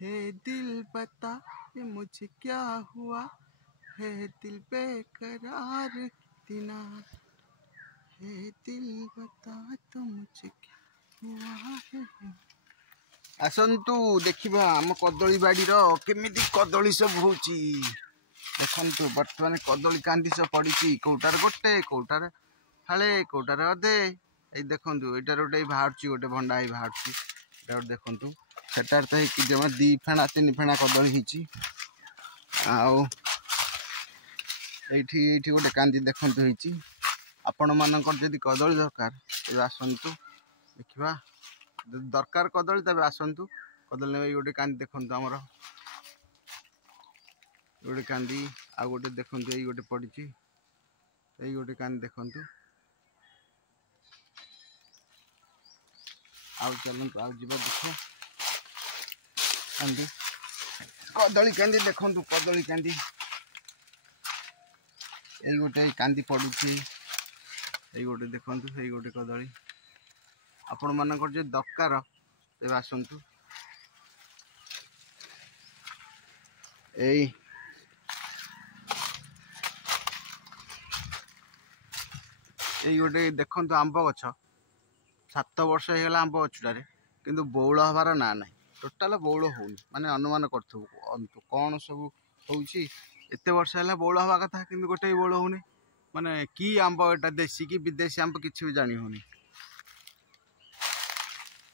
हे दिल बता ये मुझे क्या हुआ, है दिल बेकरार दिना, हे दिल बता तो मुझे क्या हुआ है। आसतु देखा आम कदली बाड़ी केमी कदली सब हो देखु बर्तमान कदली कांदी सब पड़ी कौटार गोटे कौटार फाले कौटार अधे ये देखु यार गोटे बाहर गोटे भंडा बाहर गोटे देखु सेटार तो जमा 2 फेणा 3 फेणा कदली होती आठी गोटे कांदी देखु होती आपण मानकर जदि कदली दरकार तेज आसतु देखा दरकार कदली तब आसतु कदली ने गोटे कांदी देखु आमर गोटे कांदी आ गोटे देखु ये गोटे पड़ी यही गोटे कांदी देखु आउ चलते आउ जा देखिए कांदी कदली कांदी देखु कदली कांदी यही गोटे कांदी पड़ू यही गोटे देखु यही गोटे कदली आपण मानकर जो दरकार तेज आसतु यही गोटे देखु आंब गछ 7 वर्ष होगा आंब गछटारे किंतु बौल हबार ना ना टोटाल बौल होनी माने अनुमान करूँ कौन सब होते वर्ष है बौल हवा कथा कि गोटे बौल होनी माने कि आंब एटा देशी कि विदेशी आंब किसी भी जानी होनी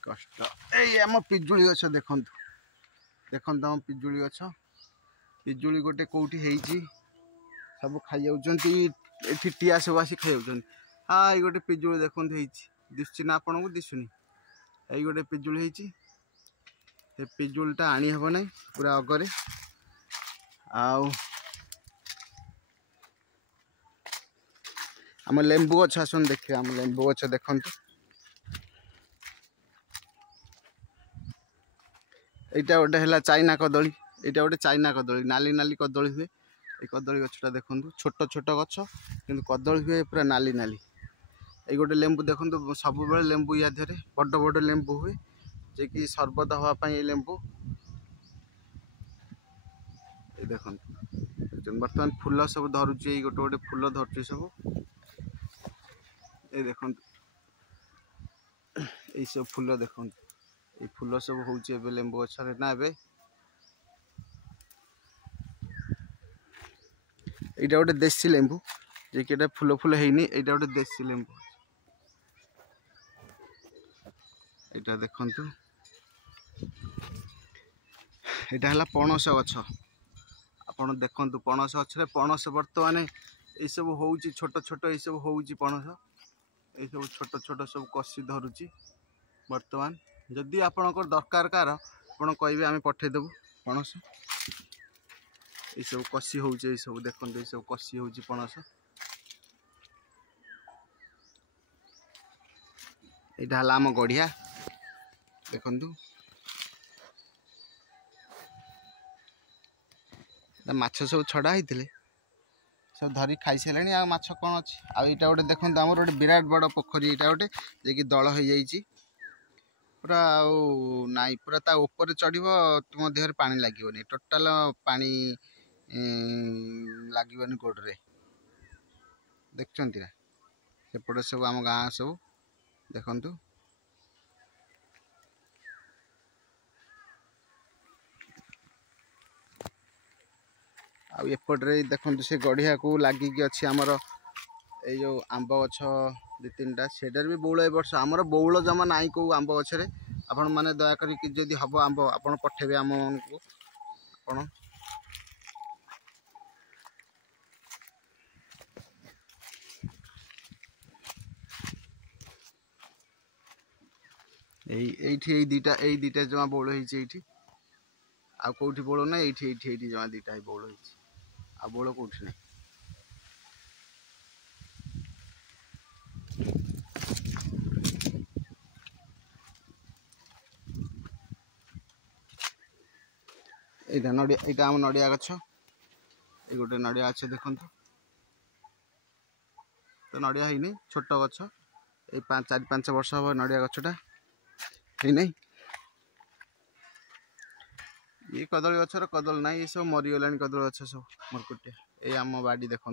कष्ट यही आम पिजुली गछ देखु देखु आम पिजुली गछ पिजुली गोटे कौटी सब खाई ये टीआ सब आसी खाई हाँ ये गोटे पिजुली देखु दिशुची ना आपन को दिशुनी यही गोटे पिजुली पिजुलीटा आनी हेब ना पूरा अगरे आम लेंबू गछ आसन देखिए आम लेंबू गछ देखु यहाँ गोटे है चाइना कदली यहाँ गोटे चाइना कदली नाली नाली कदली हुए ये कदली गछटा देखु छोट छोट गछ कि कदली हुए पूरा नाली नाली ये गोटे लेंबू देखु सब बेले लेंबू या देहरे बड़ बड़ लेंबू हुए जे कि सरबत हाँपाई लेंबू ये देखु बर्तमान फूल सब धरुची गोटे गोटे फूल धरुची सब ये देखु ये सब फूल देखु ये फूल सब हूँ लेंबू गछरे ना यहाँ गोटे देसी लेंबू जे कि फूल फूल हैनी यहाँ गोटे देसी लेंबू यहाँ देखु यहाँ है पणस गछ आपड़ देखु पणस गच्छे पणस बर्तमान ये सब हूँ छोट छोट ये सब हूँ पणस ये सब छोट छोट सब कषि धरुची बर्तमान जदि आपणकर दरकार कार आप कहे आम पठेदेबू पणस ये सब कषि हूँ ये सब देखते ये सब कषि हूँ पणस यहाँ है आम गढ़िया देखु माछ सब छड़ा होते सब धरी खाई सारे आ माछ कौन अच्छी आईटा गोटे देखो आमर गोटे विराट बड़ पोखरी यहाँ गोटे जे दल हो जाइए पूरा नाई पूरा ता ऊपर चढ़व तुम देह पानी लगे टोटाल पानी लगे गोड़े देखते ना सेपटे सब आम गाँ सब देखु आउपटे देखु से गढ़िया को लगिकी अच्छी आमर ये जो आंब गछ 2-3टा सेटार भी बौल ए वर्ष आमर बौल जमा नाई कौ आंब गछरे आपण मैंने दयाकों जदि हम आंब आप पठेबे आम को आपण यही दीटा जमा बौल होती आ कौटी बौल ना ये जमा 2टा बौल होती आ बौल कौटी ना यहाँ नड़िया यहाँ आम नड़िया गछ ये गोटे नड़िया अच्छे देखु तो नड़िया है छोट गछ ये 4-5 वर्ष हम नड़िया गछटा है ये कदली गचर कदल ना ये सब मरीगलानी कदली गछ सब मरकुटिया ये आम बाड़ी देखु